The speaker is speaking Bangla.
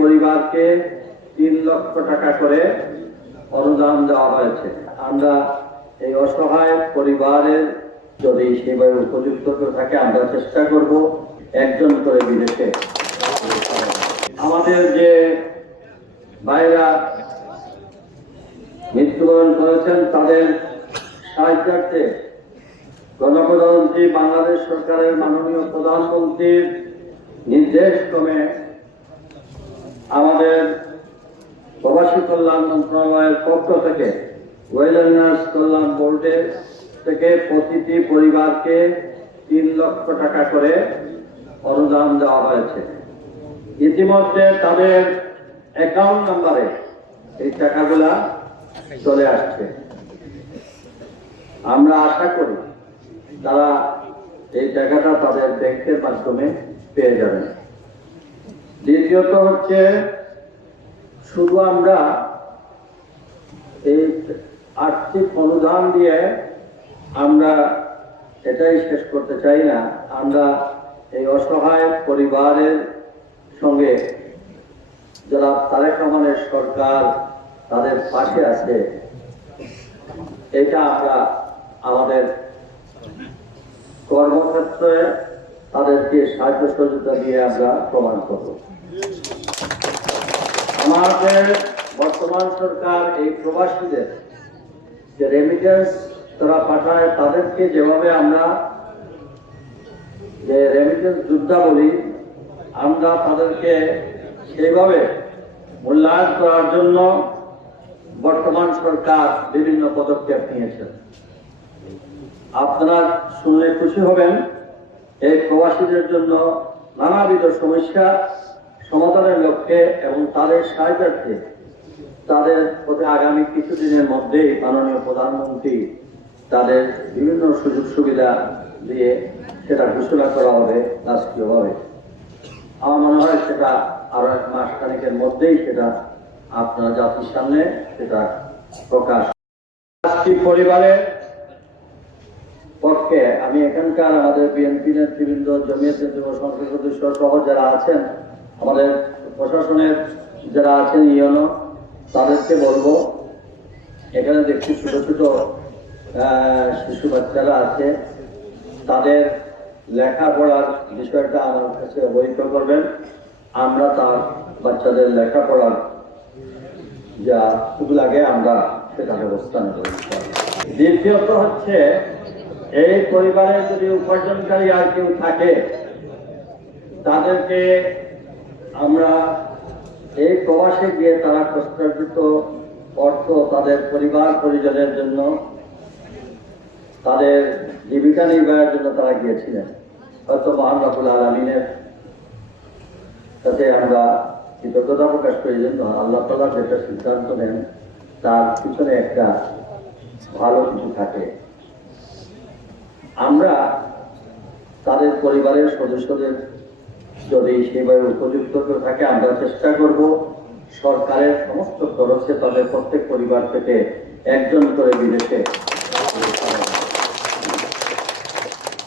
পরিবারকে 3 লক্ষ টাকা করে অনুদান দেওয়া হয়েছে। আমরা এই অসহায় পরিবারের যদি সেভাবে উপযুক্ত থাকে আমরা চেষ্টা করব একজন করে বিদেশে। আমাদের যে ভাইরা মৃত্যুবরণ করেছেন তাদের সাহায্যার্থে গণপ্রজাতন্ত্রী বাংলাদেশ সরকারের মাননীয় প্রধানমন্ত্রীর নির্দেশ ক্রমে আমাদের প্রবাসী কল্যাণ মন্ত্রণালয়ের পক্ষ থেকে ওয়েলনেস কল্যাণ বোর্ডের থেকে প্রতিটি পরিবারকে 3 লক্ষ টাকা করে অনুদান দেওয়া হয়েছে। ইতিমধ্যে তাদের অ্যাকাউন্ট নাম্বারে এই টাকাগুলা চলে আসছে। আমরা আশা করি তারা এই টাকাটা তাদের ব্যাংকের মাধ্যমে পেয়ে যাবেন। দ্বিতীয়ত হচ্ছে, শুধু আমরা এই আর্থিক অনুদান দিয়ে আমরা এটাই শেষ করতে চাই না। আমরা এই অসহায় পরিবারের সঙ্গে যারা তারেক রহমানের সরকার তাদের পাশে আছে, এটা আমরা আমাদের কর্মক্ষেত্রে তাদেরকে সাহায্য সহযোগিতা দিয়ে আমরা প্রমাণ করব। আমাদের বর্তমান সরকার এই প্রবাসীদের যে রেমিটেন্স তারা পাঠায় তাদেরকে যেভাবে আমরা যে রেমিটেন্স যোদ্ধা বলি, আমরা তাদেরকে সেইভাবে মূল্যায়ন করার জন্য বর্তমান সরকার বিভিন্ন পদক্ষেপ নিয়েছেন। আপনারা শুনলে খুশি হবেন, এই প্রবাসীদের জন্য নানাবিধ সমস্যা সমাধানের লক্ষ্যে এবং তাদের সাহায্যার্থে তাদের প্রতি আগামী কিছুদিনের মধ্যেই মাননীয় প্রধানমন্ত্রী তাদের বিভিন্ন সুযোগ সুবিধা দিয়ে সেটা ঘোষণা করা হবে রাষ্ট্রীয়ভাবে। আমার মনে হয় সেটা আরো 1 মাস খানেকের মধ্যেই সেটা আপনার জাতির সামনে সেটা প্রকাশ। পরিবারের পক্ষে আমি এখানকার আমাদের বিএনপি নেতৃবৃন্দ, জমিয়ত নেতৃবৃন্দ, সংসদ সদস্য সহ যারা আছেন, আমাদের প্রশাসনের যারা আছেন ইউনো, তাদেরকে বলবো, এখানে দেখছি ছোট ছোট শিশু বাচ্চারা আছে, তাদের লেখাপড়ার বিষয়টা আমার কাছে অবহিত করবেন। আমরা তার বাচ্চাদের লেখাপড়ার যা খুব লাগে আমরা সেটা ব্যবস্থা নেব। দ্বিতীয়ত হচ্ছে, এই পরিবারের যদি উপার্জনকারী আর কেউ থাকে তাদেরকে আমরা এই প্রবাসে গিয়ে তারা কষ্টার্জিত অর্থ তাদের পরিবার পরিজনের জন্য, তাদের জীবিকা নির্বাহের জন্য তারা গিয়েছিলেন। হয়তো মহান রব্বুল আলামিনের সাথে আমরা কৃতজ্ঞতা প্রকাশ করি জন্য আল্লাহ তাআলা যেটা সিদ্ধান্ত নেন তার পিছনে একটা ভালো কিছু থাকে। আমরা তাদের পরিবারের সদস্যদের যদি সেভাবে উপযুক্ত থাকে আমরা চেষ্টা করব সরকারের সমস্ত খরচে তাদের প্রত্যেক পরিবার থেকে একজন করে বিদেশে